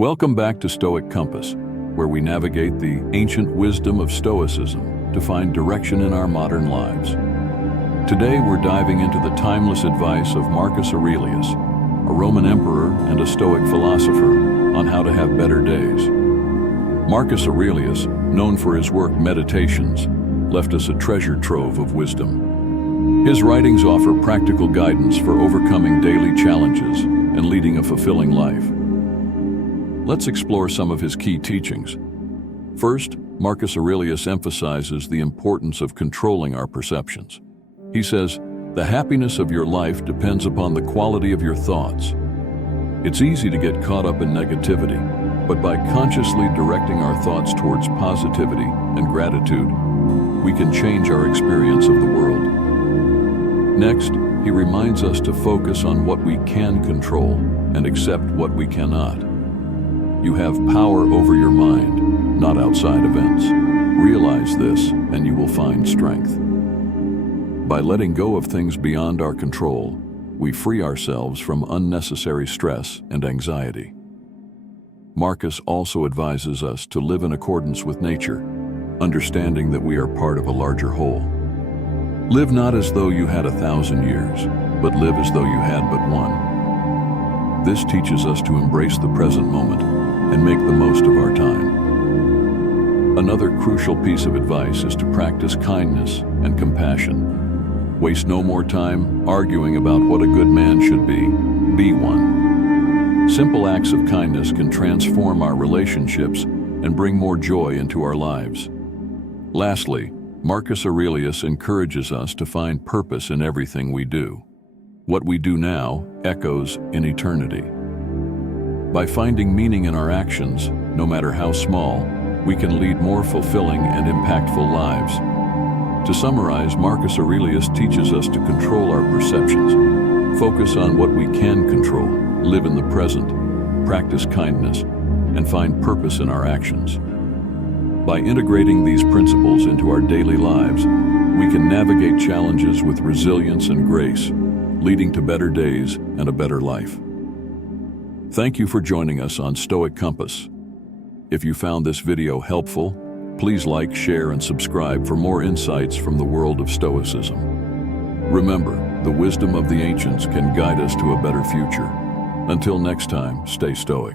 Welcome back to Stoic Compass, where we navigate the ancient wisdom of Stoicism to find direction in our modern lives. Today we're diving into the timeless advice of Marcus Aurelius, a Roman emperor and a Stoic philosopher, on how to have better days. Marcus Aurelius, known for his work Meditations, left us a treasure trove of wisdom. His writings offer practical guidance for overcoming daily challenges and leading a fulfilling life. Let's explore some of his key teachings. First, Marcus Aurelius emphasizes the importance of controlling our perceptions. He says, "The happiness of your life depends upon the quality of your thoughts." It's easy to get caught up in negativity, but by consciously directing our thoughts towards positivity and gratitude, we can change our experience of the world. Next, he reminds us to focus on what we can control and accept what we cannot. You have power over your mind, not outside events. Realize this, and you will find strength. By letting go of things beyond our control, we free ourselves from unnecessary stress and anxiety. Marcus also advises us to live in accordance with nature, understanding that we are part of a larger whole. Live not as though you had 1,000 years, but live as though you had but one. This teaches us to embrace the present moment and make the most of our time. Another crucial piece of advice is to practice kindness and compassion. Waste no more time arguing about what a good man should be. Be one. Simple acts of kindness can transform our relationships and bring more joy into our lives. Lastly, Marcus Aurelius encourages us to find purpose in everything we do. What we do now echoes in eternity. By finding meaning in our actions, no matter how small, we can lead more fulfilling and impactful lives. To summarize, Marcus Aurelius teaches us to control our perceptions, focus on what we can control, live in the present, practice kindness, and find purpose in our actions. By integrating these principles into our daily lives, we can navigate challenges with resilience and grace, leading to better days and a better life. Thank you for joining us on Stoic Compass. If you found this video helpful, please like, share, and subscribe for more insights from the world of Stoicism. Remember, the wisdom of the ancients can guide us to a better future. Until next time, stay stoic.